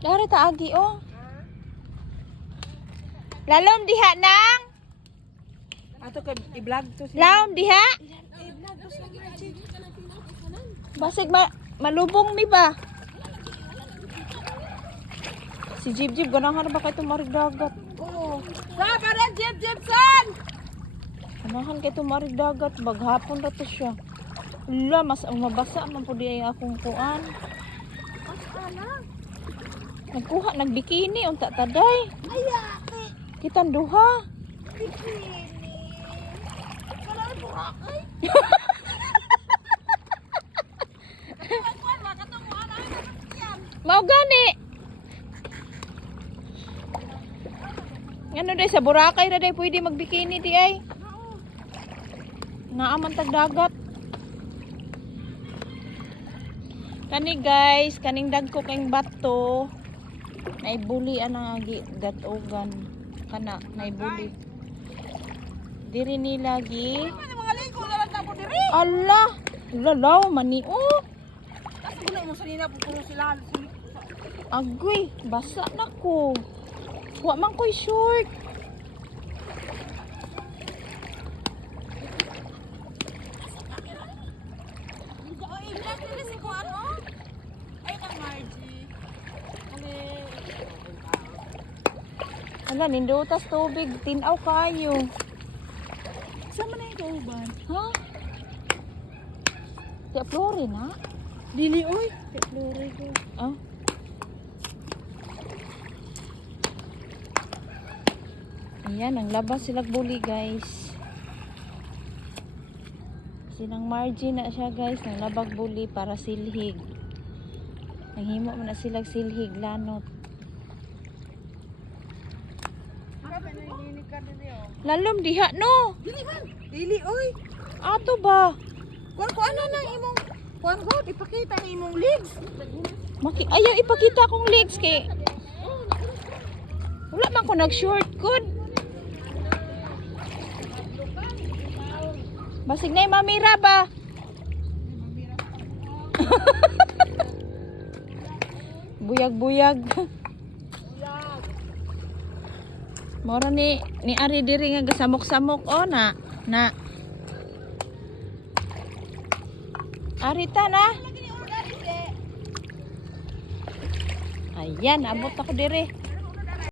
Dari ta agi oh. Lalom diha nang. Ato ka i-vlog to siya. Lalom diha. I-vlog to siya. Basig malubong mi ba? Si Jib ganahan na ba kay tumarig dagat? Oo. Sa para Jib san. Ganahan kay tumarig dagat baghapon ra to siya. Wala mas mabasa man pud ay akong kuan. Nagkuha nagbikini unta taday. Ayate. Kitang duha. Bikini. Wala na burakay. Mao gani. Ano day sa Boracay na day pwede magbikini di ay. Naaman tag dagat. Kani guys, kaning dagko kayong bato. Naibuli anang agi gatogan. Kana naibuli. Diri ni lagi. Ano mga ligo na lang po diri. Allah, lalaw mani oh. Kasi gulay mo sanina po kung sila. Agoy, basa na ko. Wa man ko'y short. Ala, nindutas tubig, tinaw kayo. Sama na yung kauban. Ha? Tiya Florin, ha? Dili oy. Teklore ko. Ah? Ayan, ang labas sila buli, guys. Sinang margin na siya, guys. Nang labag buli para silhig. Nanghimo mo na silang silhig, lanot. Lalom diha, no? Dili man. Dili oy. Ato ba? Kuan na nang imong kuan ko ipakita ang imong legs. Ayaw ipakita akong legs kay wala man ko nag-short good. Basig na yung mamira ba? Buyag-buyag. Mora ni ari diri nga gasamok-samok oh na. Arita na. Ayan, abot ako diri.